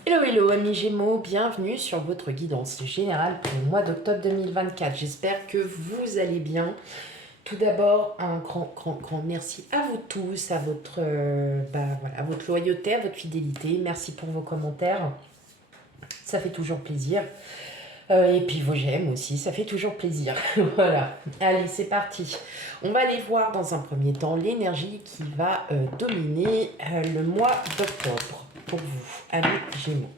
Hello, hello, amis Gémeaux, bienvenue sur votre guidance générale pour le mois d'octobre 2024. J'espère que vous allez bien. Tout d'abord, un grand merci à vous tous, à votre, à votre loyauté, à votre fidélité. Merci pour vos commentaires, ça fait toujours plaisir. Et puis vos j'aime aussi, ça fait toujours plaisir. Voilà, allez, c'est parti. On va aller voir dans un premier temps l'énergie qui va dominer le mois d'octobre pour vous, amis Gémeaux.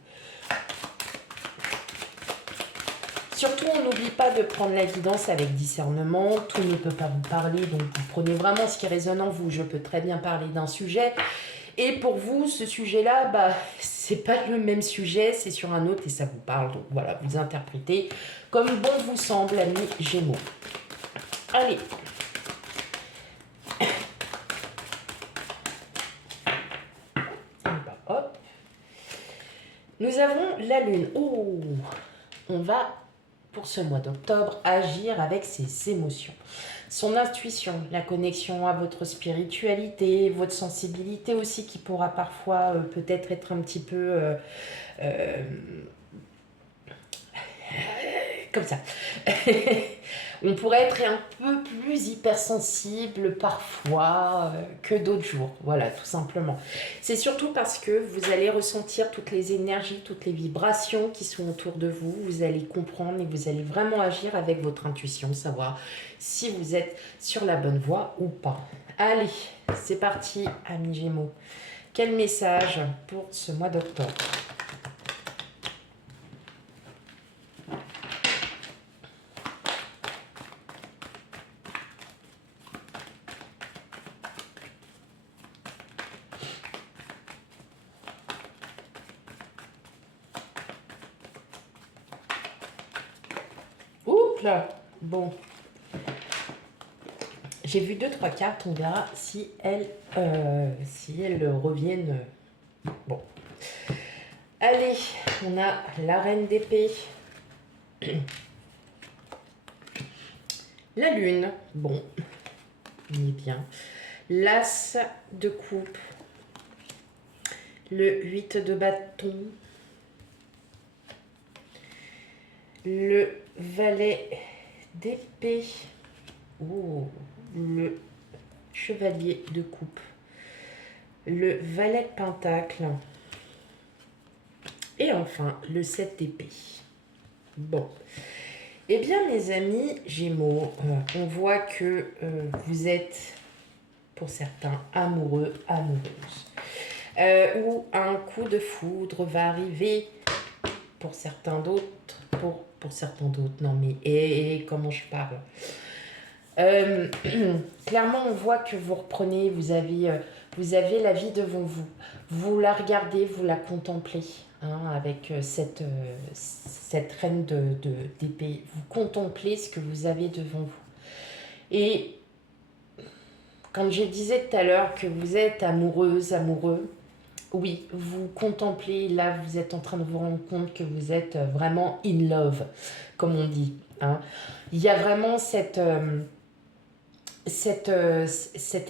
Surtout, on n'oublie pas de prendre la guidance avec discernement. Tout ne peut pas vous parler, donc vous prenez vraiment ce qui résonne en vous. Je peux très bien parler d'un sujet. Et pour vous, ce sujet-là, c'est pas le même sujet, c'est sur un autre et ça vous parle. Donc voilà, vous interprétez comme bon vous semble, amis Gémeaux. Allez. Hop. Nous avons la Lune. Oh, on va, pour ce mois d'octobre, agir avec ses émotions. Son intuition, la connexion à votre spiritualité, votre sensibilité aussi qui pourra parfois peut-être être un petit peu comme ça. On pourrait être un peu plus hypersensible parfois que d'autres jours. Voilà, tout simplement. C'est surtout parce que vous allez ressentir toutes les énergies, toutes les vibrations qui sont autour de vous. Vous allez comprendre et vous allez vraiment agir avec votre intuition, savoir si vous êtes sur la bonne voie ou pas. Allez, c'est parti, amis Gémeaux. Quel message pour ce mois d'octobre ? Oups là. Bon. J'ai vu 2-3 cartes, on verra si elles reviennent. Bon. Allez, on a la reine d'épée. La lune, bon, on est bien. L'as de coupe. Le 8 de bâton. Le valet d'épée. Oh, le chevalier de coupe. Le valet de pentacle. Et enfin, le 7 d'épée. Bon. Eh bien, mes amis Gémeaux, on voit que vous êtes, pour certains, amoureux, amoureuses. Ou un coup de foudre va arriver pour certains d'autres. Pour certains d'autres, non mais, comment je parle clairement, on voit que vous reprenez, vous avez la vie devant vous. Vous la regardez, vous la contemplez, hein, avec cette reine d'épée. Vous contemplez ce que vous avez devant vous. Et quand je disais tout à l'heure que vous êtes amoureuse, amoureux, oui, vous contemplez, là vous êtes en train de vous rendre compte que vous êtes vraiment in love, comme on dit. Hein. Il y a vraiment cette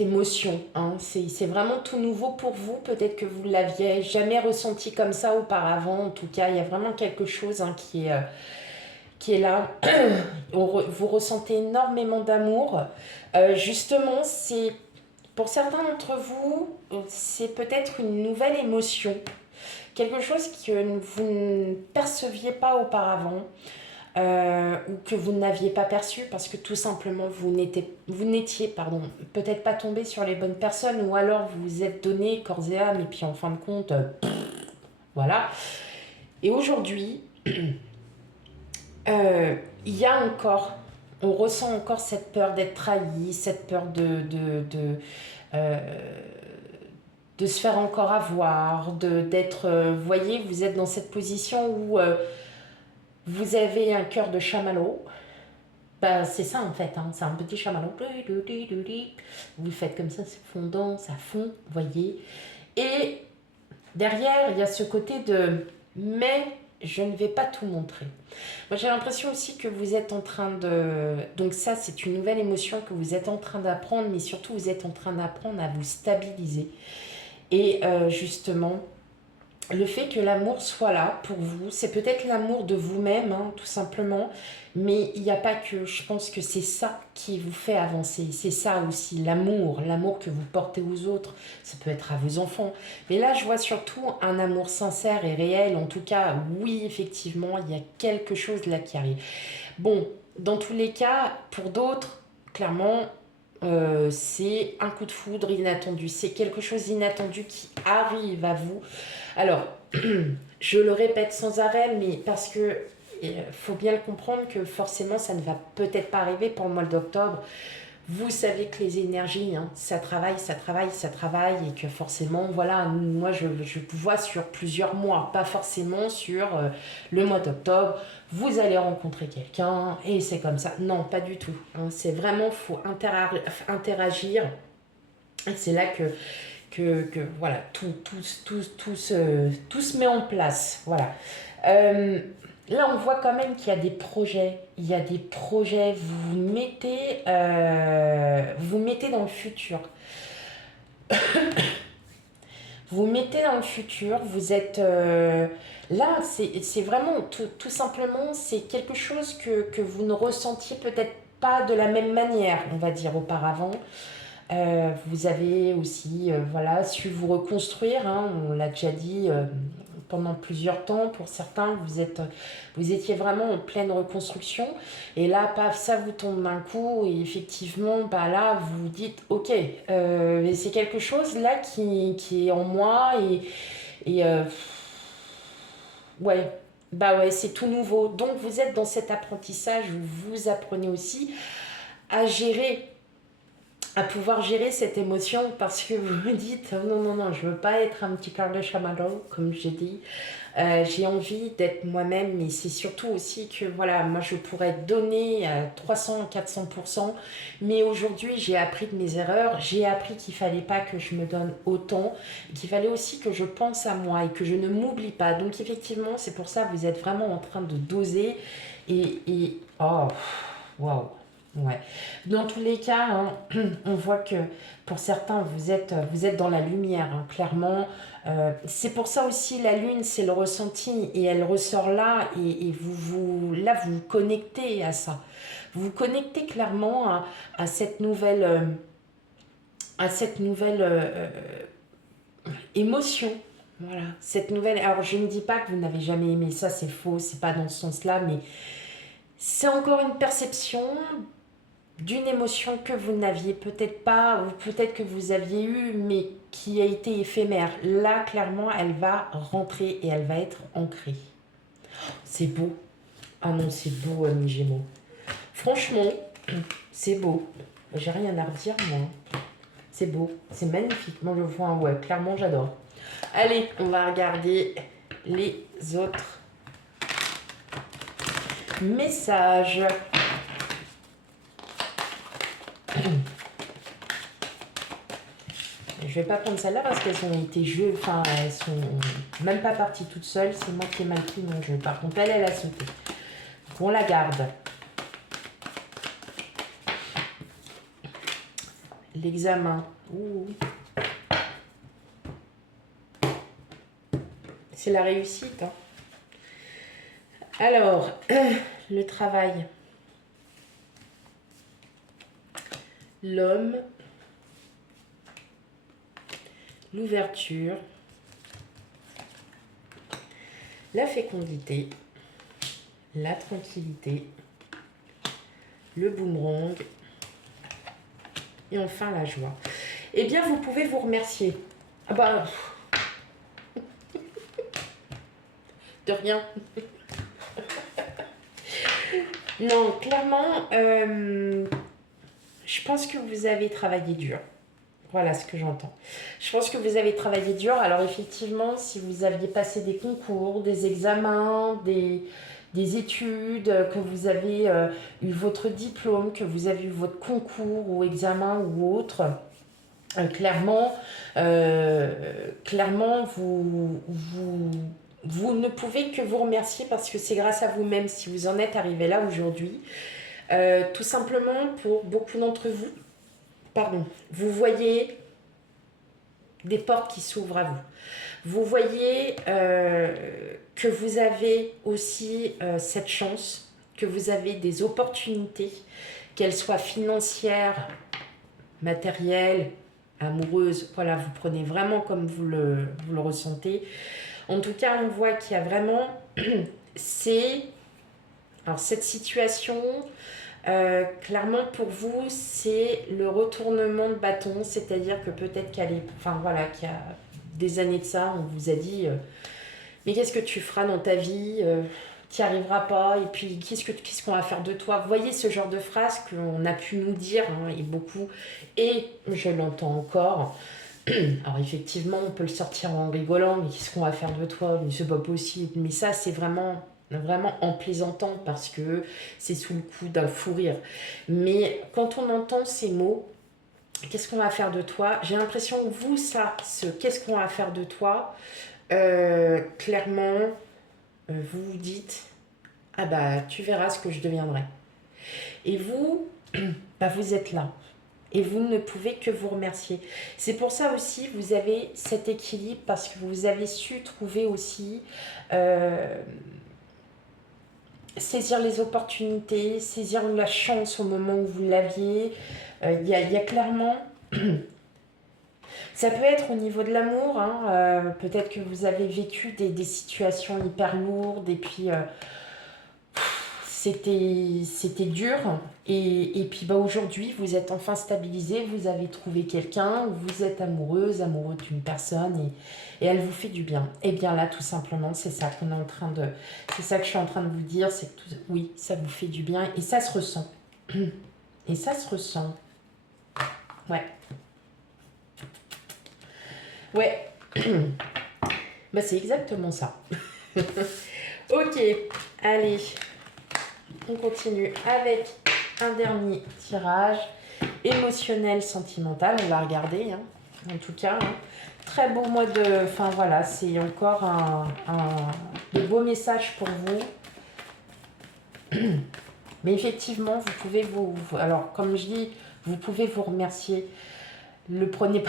émotion. Hein. C'est vraiment tout nouveau pour vous. Peut-être que vous ne l'aviez jamais ressenti comme ça auparavant. En tout cas, il y a vraiment quelque chose qui est là. Vous ressentez énormément d'amour. Justement, c'est pour certains d'entre vous, c'est peut-être une nouvelle émotion. Quelque chose que vous ne perceviez pas auparavant. Ou que vous n'aviez pas perçu parce que tout simplement vous n'étiez peut-être pas tombé sur les bonnes personnes ou alors vous vous êtes donné corps et âme et puis en fin de compte voilà. Et aujourd'hui il y a encore, on ressent encore cette peur d'être trahi, cette peur euh, de se faire encore avoir, d'être, vous voyez, vous êtes dans cette position où vous avez un cœur de chamallow. C'est ça en fait, hein. C'est un petit chamallow. Vous le faites comme ça, c'est fondant, ça fond, vous voyez. Et derrière, il y a ce côté de mais je ne vais pas tout montrer. Moi, j'ai l'impression aussi que vous êtes en train de... Donc ça, c'est une nouvelle émotion que vous êtes en train d'apprendre, mais surtout, vous êtes en train d'apprendre à vous stabiliser. Et justement, le fait que l'amour soit là pour vous, c'est peut-être l'amour de vous-même, hein, tout simplement, mais il n'y a pas que, je pense que c'est ça qui vous fait avancer, c'est ça aussi, l'amour que vous portez aux autres, ça peut être à vos enfants, mais là je vois surtout un amour sincère et réel, en tout cas, oui, effectivement, il y a quelque chose là qui arrive. Bon, dans tous les cas, pour d'autres, clairement, c'est un coup de foudre inattendu, c'est quelque chose d'inattendu qui arrive à vous. Alors, je le répète sans arrêt, mais parce que faut bien le comprendre que forcément ça ne va peut-être pas arriver pour le mois d'octobre. Vous savez que les énergies, hein, ça travaille, ça travaille, ça travaille, et que forcément, voilà, moi je vois sur plusieurs mois, pas forcément sur le mois d'octobre. Vous allez rencontrer quelqu'un et c'est comme ça. Non, pas du tout, hein. C'est vraiment, faut interagir. Et c'est là que voilà, tout se met en place. Voilà. Euh, Là, on voit quand même qu'il y a des projets. Il y a des projets. Vous mettez dans le futur. Vous mettez dans le futur. Vous êtes là. C'est vraiment tout simplement. C'est quelque chose que vous ne ressentiez peut-être pas de la même manière, on va dire, auparavant. Vous avez aussi voilà, su vous reconstruire, hein, on l'a déjà dit pendant plusieurs temps. Pour certains, vous étiez vraiment en pleine reconstruction. Et là, paf, ça vous tombe d'un coup. Et effectivement, bah là, vous vous dites, ok, c'est quelque chose là qui est en moi. Et ouais, bah ouais, c'est tout nouveau. Donc, vous êtes dans cet apprentissage où vous apprenez aussi à gérer, à pouvoir gérer cette émotion, parce que vous me dites oh non non non, je veux pas être un petit cœur de chamallow comme j'ai dit. J'ai envie d'être moi-même, mais c'est surtout aussi que voilà, moi je pourrais donner 300 400%, mais aujourd'hui j'ai appris de mes erreurs, j'ai appris qu'il fallait pas que je me donne autant, qu'il fallait aussi que je pense à moi et que je ne m'oublie pas. Donc effectivement, c'est pour ça que vous êtes vraiment en train de doser. Et oh waouh. Ouais. Dans tous les cas, hein, on voit que pour certains, vous êtes dans la lumière, hein, clairement. C'est pour ça aussi, la lune, c'est le ressenti, et elle ressort là, et là, vous vous connectez à ça. Vous vous connectez clairement à cette nouvelle émotion. Voilà, cette nouvelle. Alors, je ne dis pas que vous n'avez jamais aimé ça, c'est faux, c'est pas dans ce sens-là, mais c'est encore une perception d'une émotion que vous n'aviez peut-être pas, ou peut-être que vous aviez eu, mais qui a été éphémère. Là, clairement, elle va rentrer et elle va être ancrée. C'est beau. Ah non, c'est beau, mes Gémeaux. Franchement, c'est beau. J'ai rien à redire, moi. C'est beau, c'est magnifique. Moi, je vois un ouais, clairement, j'adore. Allez, on va regarder les autres messages. Je vais pas prendre celle-là parce qu'elles ont été jeux, enfin elles sont même pas parties toutes seules, c'est moi qui ai mal pris mon jeu. Par contre, elle a sauté. Donc on la garde. L'examen. Ouh. C'est la réussite, hein. Alors, le travail. L'homme. L'ouverture. La fécondité. La tranquillité. Le boomerang. Et enfin la joie. Eh bien, vous pouvez vous remercier. Ah bah... De rien. Non, clairement, je pense que vous avez travaillé dur. Voilà ce que j'entends. Je pense que vous avez travaillé dur. Alors effectivement, si vous aviez passé des concours, des examens, des études, que vous avez eu votre diplôme, que vous avez eu votre concours ou examen ou autre, clairement, clairement vous ne pouvez que vous remercier, parce que c'est grâce à vous-même si vous en êtes arrivé là aujourd'hui. Tout simplement, pour beaucoup d'entre vous, pardon, vous voyez des portes qui s'ouvrent à vous. Vous voyez que vous avez aussi cette chance, que vous avez des opportunités, qu'elles soient financières, matérielles, amoureuses. Voilà, vous prenez vraiment comme vous le ressentez. En tout cas, on voit qu'il y a vraiment... Alors, cette situation, clairement pour vous, c'est le retournement de bâton, c'est-à-dire que peut-être enfin voilà, qu'il y a des années de ça, on vous a dit mais qu'est-ce que tu feras dans ta vie, tu n'y arriveras pas, et puis qu'est-ce qu'on va faire de toi. Vous voyez ce genre de phrase qu'on a pu nous dire, hein, et beaucoup, et je l'entends encore. Alors effectivement, on peut le sortir en rigolant, mais qu'est-ce qu'on va faire de toi, mais c'est pas possible. Mais ça, c'est vraiment en plaisantant parce que c'est sous le coup d'un fou rire. Mais quand on entend ces mots, qu'est-ce qu'on va faire de toi, j'ai l'impression que vous, qu'est-ce qu'on va faire de toi, clairement, vous vous dites, ah bah tu verras ce que je deviendrai. Et vous, bah, vous êtes là. Et vous ne pouvez que vous remercier. C'est pour ça aussi, vous avez cet équilibre parce que vous avez su trouver aussi, saisir les opportunités, saisir la chance au moment où vous l'aviez. Il y a clairement... Ça peut être au niveau de l'amour, hein, peut-être que vous avez vécu des situations hyper lourdes et puis c'était dur. Et puis bah, aujourd'hui, vous êtes enfin stabilisé, vous avez trouvé quelqu'un, vous êtes amoureux d'une personne et elle vous fait du bien. Et bien là, tout simplement, c'est ça c'est ça que je suis en train de vous dire, c'est que oui, ça vous fait du bien et ça se ressent. Et ça se ressent. Ouais. Ouais. Bah, c'est exactement ça. Ok, allez. On continue avec un dernier tirage émotionnel, sentimental. On va regarder, hein. En tout cas. Hein. Très beau mois de... Enfin voilà, c'est encore de beaux messages pour vous. Mais effectivement, vous pouvez alors, comme je dis, vous pouvez vous remercier. Le prenez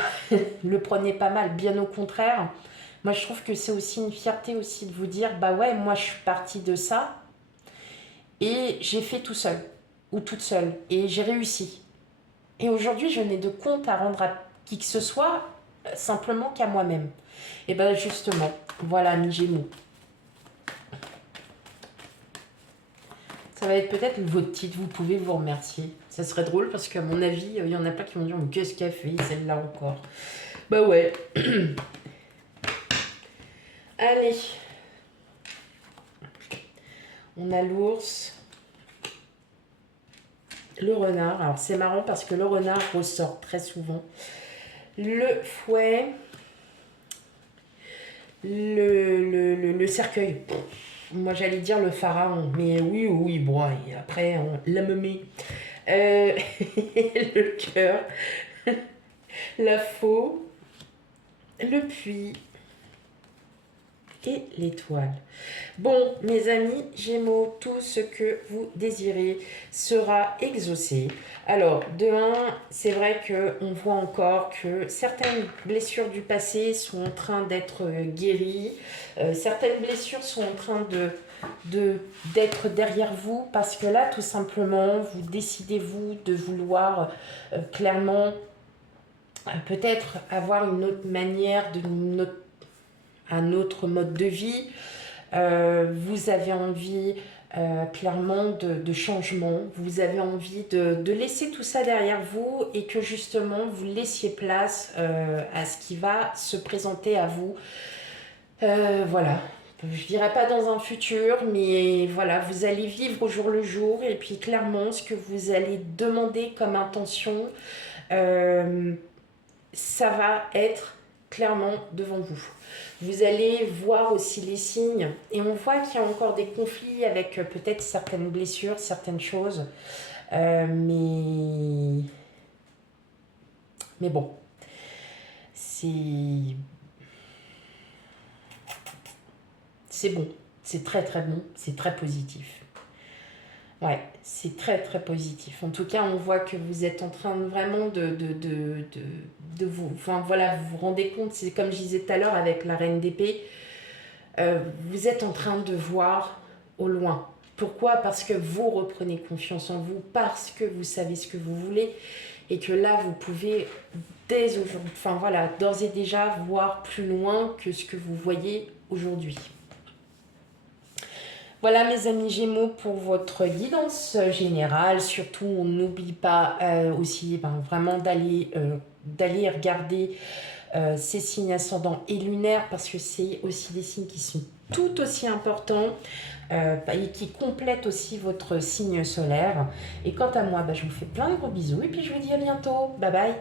pas mal, bien au contraire. Moi, je trouve que c'est aussi une fierté aussi de vous dire, bah ouais, moi, je suis partie de ça et j'ai fait tout seul ou toute seule et j'ai réussi. Et aujourd'hui, je n'ai de compte à rendre à qui que ce soit, simplement qu'à moi-même. Et bien justement, voilà, mes Gémeaux. Ça va être peut-être votre titre, vous pouvez vous remercier. Ça serait drôle parce qu'à mon avis, il y en a pas qui vont dire, mais qu'est-ce qu'elle fait celle-là encore. Bah ouais. Allez. On a l'ours. Le renard. Alors c'est marrant parce que le renard ressort très souvent. Le fouet. Le cercueil. Moi j'allais dire le pharaon. Mais oui, bon, et après la momie. Le cœur. La faux. Le puits. Et l'étoile. Bon, mes amis Gémeaux, tout ce que vous désirez sera exaucé. Alors, de 1, c'est vrai qu'on voit encore que certaines blessures du passé sont en train d'être guéries. Certaines blessures sont en train d'être derrière vous parce que là, tout simplement, vous décidez-vous de vouloir clairement peut-être avoir une autre manière, un autre mode de vie. Vous avez envie clairement de changement, vous avez envie de laisser tout ça derrière vous et que justement vous laissiez place à ce qui va se présenter à vous. Voilà, je dirais pas dans un futur, mais voilà, vous allez vivre au jour le jour et puis clairement ce que vous allez demander comme intention, ça va être clairement devant vous. Vous allez voir aussi les signes et on voit qu'il y a encore des conflits avec peut-être certaines blessures, certaines choses. Mais bon, c'est bon, c'est très très bon, c'est très positif. Ouais, c'est très très positif. En tout cas, on voit que vous êtes en train vraiment de vous... Enfin voilà, vous vous rendez compte, c'est comme je disais tout à l'heure avec la reine d'épée, vous êtes en train de voir au loin. Pourquoi? Parce que vous reprenez confiance en vous, parce que vous savez ce que vous voulez et que là, vous pouvez dès aujourd'hui, enfin voilà, d'ores et déjà voir plus loin que ce que vous voyez aujourd'hui. Voilà mes amis Gémeaux pour votre guidance générale. Surtout, on n'oublie pas aussi vraiment d'aller regarder ces signes ascendants et lunaires parce que c'est aussi des signes qui sont tout aussi importants et qui complètent aussi votre signe solaire. Et quant à moi, je vous fais plein de gros bisous et puis je vous dis à bientôt. Bye bye.